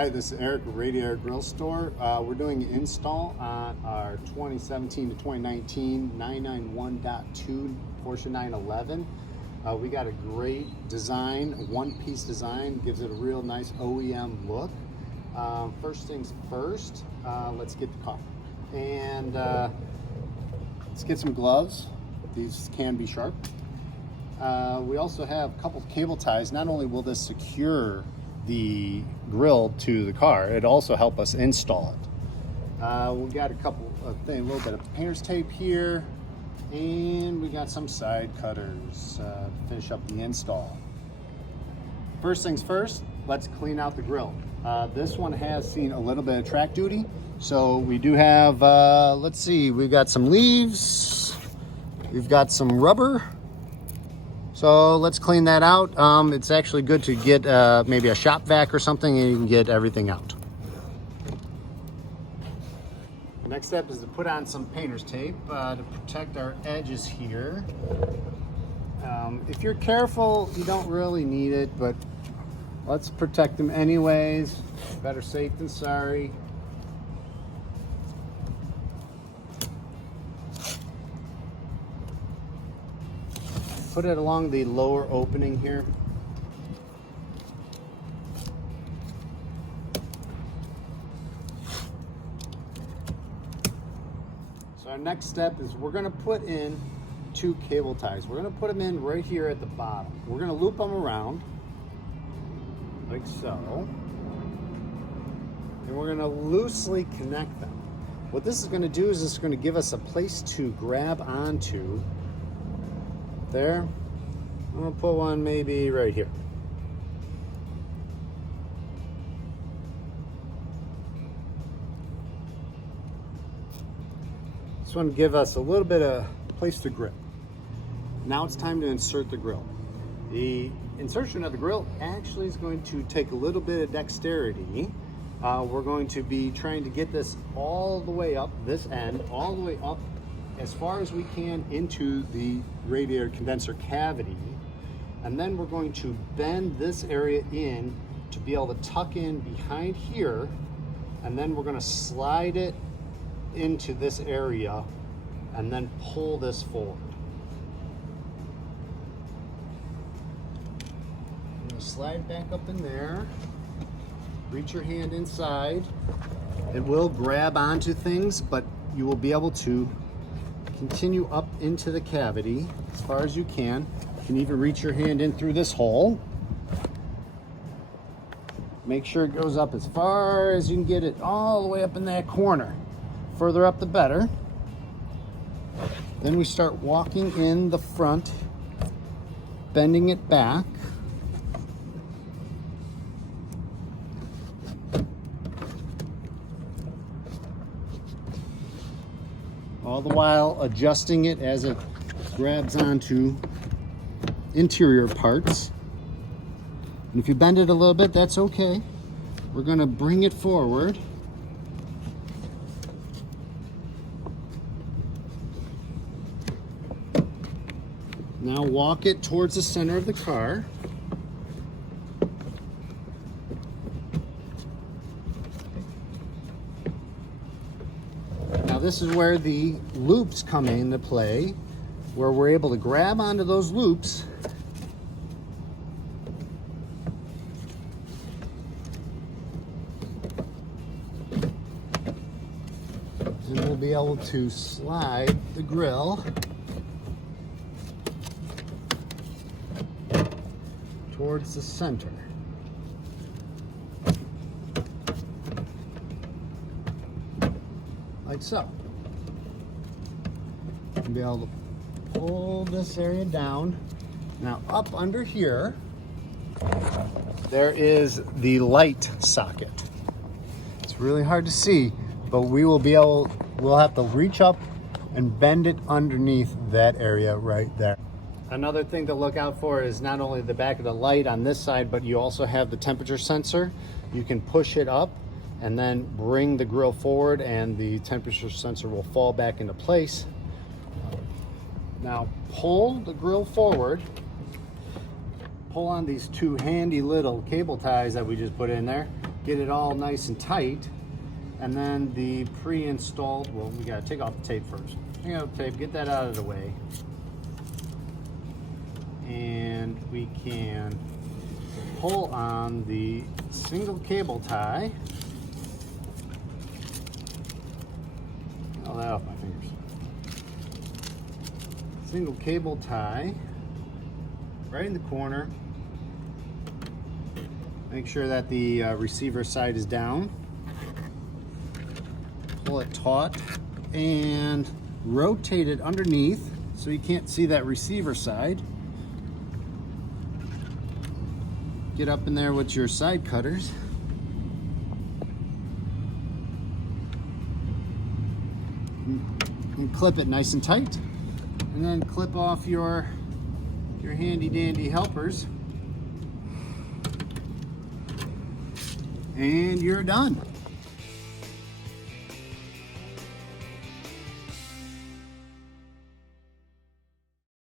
Hi, this is Eric with Radiator Grille store. We're doing an install on our 2017 to 2019 991.2 Porsche 911. We got a great design, one-piece design, gives it a real nice OEM look. First things first, let's get the car. And let's get some gloves. These can be sharp. We also have a couple of cable ties. Not only will this secure the grill to the car, it also help us install it. We got a couple of things, a little bit of painter's tape here, and we got some side cutters to finish up the install. First things first, let's clean out the grill. This one has seen a little bit of track duty, so we do have, let's see, we've got some leaves, we've got some rubber. So let's clean that out. It's actually good to get maybe a shop vac or something, and you can get everything out. The next step is to put on some painter's tape to protect our edges here. If you're careful, you don't really need it, but let's protect them anyways. Better safe than sorry. Put it along the lower opening here. So our next step is we're going to put in two cable ties. We're going to put them in right here at the bottom. We're going to loop them around like so. And we're going to loosely connect them. What this is going to do is it's going to give us a place to grab onto. There, I'm gonna put one maybe right here. This one give us a little bit of place to grip. Now it's time to insert the grill. The insertion of the grill actually is going to take a little bit of dexterity. We're going to be trying to get this all the way up, this end, all the way up as far as we can into the radiator condenser cavity, and then we're going to bend this area in to be able to tuck in behind here, and then we're going to slide it into this area and then pull this forward. I'm going to slide back up in there, reach your hand inside. It will grab onto things, but you will be able to continue up into the cavity as far as you can. You can even reach your hand in through this hole. Make sure it goes up as far as you can get it, all the way up in that corner. Further up the better. Then we start walking in the front, bending it back. All the while adjusting it as it grabs onto interior parts. And if you bend it a little bit, that's okay. We're going to bring it forward. Now walk it towards the center of the car. This is where the loops come into play, where we're able to grab onto those loops and we'll be able to slide the grill towards the center. Like so. And be able to pull this area down. Now up under here, there is the light socket. It's really hard to see, but we'll have to reach up and bend it underneath that area right there. Another thing to look out for is not only the back of the light on this side, but you also have the temperature sensor. You can push it up and then bring the grill forward, and the temperature sensor will fall back into place. Now pull the grill forward, pull on these two handy little cable ties that we just put in there, get it all nice and tight. And then the pre-installed, well, we gotta take off the tape first. Take out the tape, get that out of the way. And we can pull on the single cable tie. Get all that off my fingers. Single cable tie, right in the corner. Make sure that the receiver side is down. Pull it taut and rotate it underneath so you can't see that receiver side. Get up in there with your side cutters. And clip it nice and tight. And then clip off your handy dandy helpers. And you're done.